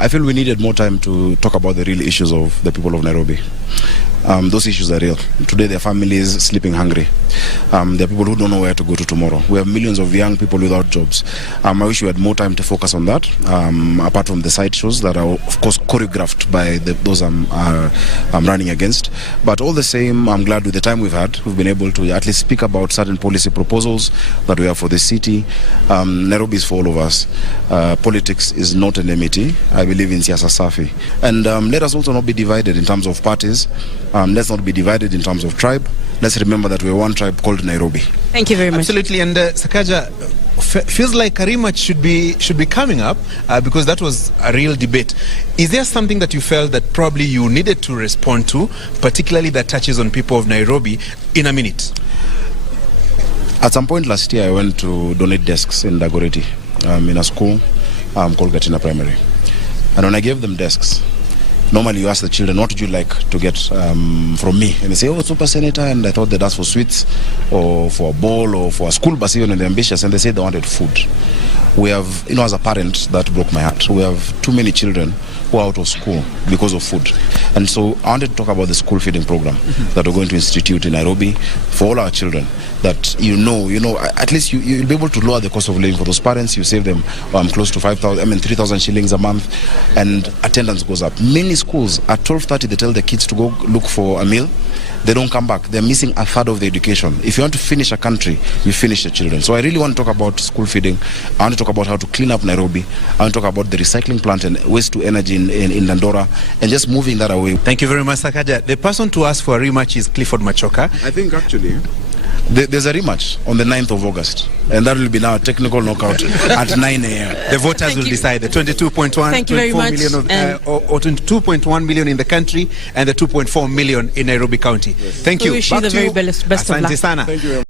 I feel we needed more time to talk about the real issues of the people of Nairobi. Those issues are real. Today their families sleeping hungry. There are people who don't know where to go to tomorrow. We have millions of young people without jobs. I wish we had more time to focus on that, apart from the side shows that are of course choreographed by those I'm running against. But all the same, I'm glad with the time we've had, we've been able to at least speak about certain policy proposals that we have for the city. Nairobi is for all of us. Politics is not an enmity. I believe in siasa safi. And let us also not be divided in terms of parties. Let's not be divided in terms of tribe. Let's remember that we're one tribe called Nairobi. Thank you very much. Absolutely. And Sakaja, feels like a rematch should be coming up because that was a real debate. Is there something that you felt that probably you needed to respond to, particularly that touches on people of Nairobi, in a minute? At some point last year, I went to donate desks in Dagoretti, in a school called Gatina Primary. And when I gave them desks, normally you ask the children, what would you like to get from me? And they say, oh, Super Senator, and I thought they'd ask for sweets or for a bowl or for a school bus, even when they're ambitious, and they said they wanted food. We have, as a parent, that broke my heart. We have too many children who are out of school because of food. And so I wanted to talk about the school feeding program that we're going to institute in Nairobi for all our children. That at least you'll be able to lower the cost of living for those parents. You save them close to 3,000 shillings a month, and attendance goes up. Many schools at 12:30 they tell the kids to go look for a meal. They don't come back. They're missing a third of the education. If you want to finish a country, you finish the children. So I really want to talk about school feeding. I want to talk about how to clean up Nairobi. I want to talk about the recycling plant and waste to energy in Dandora, and just moving that away. Thank you very much, Sakaja. The person to ask for a rematch is Clifford Machoka. I think actually there's a rematch on the 9th of August, and that will be now a technical knockout at 9 a.m. The voters will decide the 22.1 million or 22.1 million in the country and the 2.4 million in Nairobi County. Thank you. We wish you the very best of luck. Thank you.